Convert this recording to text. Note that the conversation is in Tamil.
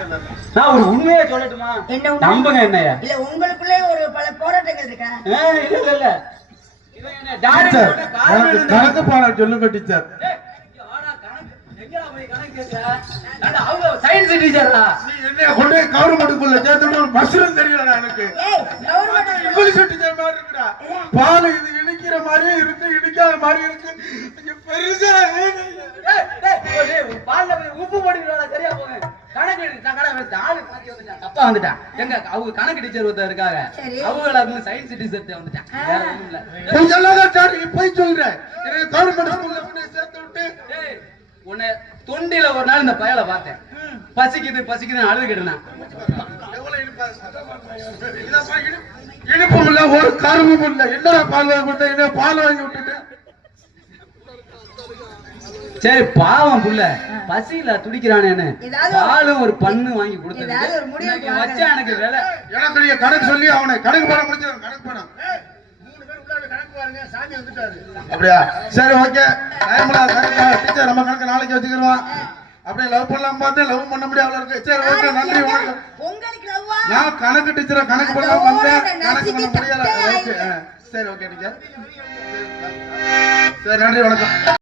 நான் ஒரு உண்மையை சொல்லட்டுமா? என்ன நம்புங்க என்னைய. இல்ல உங்களுக்குள்ளே ஒரு பல போராட்டங்கள் இருக்கா? இல்ல இல்ல இவன் என்ன டாக்டர் கணக்கு பாடம் சொல்லுங்க டீச்சர். அவங்க சயின்ஸ் டீச்சரா? நீ என்ன கொண்டே கவர்மெண்ட்டுக்குள்ள சேர்த்துட்டு ஒரு மஷ்ரூம் தெரியலடா எனக்கு. இங்கிலீஷ் டீச்சர் மாதிரி இருக்குடா. பால் இது இனிக்கிற மாதிரியே இருக்கு, இனிக்காத மாதிரி இருக்கு. இங்க பெருசா பால்ல உப்பு போடுறா சரியா போங்க. கணக்கு ஆளு மாத்தி வந்துட்டான், தப்பா வந்துட்டான். எங்க அவங்க கணக்கு டீச்சர் ஒருத்தர் இருக்காங்க, அவங்கள இருந்து சயின்ஸ் டீச்சர் வந்துட்டான். வேற ஒண்ணும் இல்ல. போய் சொல்லாத, நீ போய் சொல்ற. எனக்கு கவர்மெண்ட் ஸ்கூல்ல கொண்டு சேர்த்து விட்டு உன்னை தொண்டில ஒரு நாள் இந்த பயலை பார்த்தேன். பசிக்குது பசிக்குதுன்னு அழுது கேட்டுனான். இனிப்பும் இல்ல, ஒரு காரணமும் இல்ல. என்னடா பால் வாங்கி கொடுத்த, என்ன பால் வாங்கி விட்டுட்டு. சரி பாவம் புள்ள பசியில துடிக்கிறானேன்னு பாலும் ஒரு பண்ணு வாங்கி கொடுத்தது வச்சா எனக்கு வேலை. எனக்கு நீ கணக்கு சொல்லி அவனை கணக்கு பாடம் முடிச்சு கணக்கு பாடம் அப்படியா? சரி ஓகே. டீச்சர் நம்ம கணக்கு நாளைக்கு வச்சுக்கிறோம். அப்படியே லவ் பண்ணலாம் பார்த்தேன், லவ் பண்ண முடியாது இருக்கு. சரி ஓகே, நன்றி. நான் கணக்கு டீச்சரை கணக்கு பண்ண வந்தேன், கணக்கு பண்ண முடியல. சரி ஓகே டீச்சர், சரி நன்றி, வணக்கம்.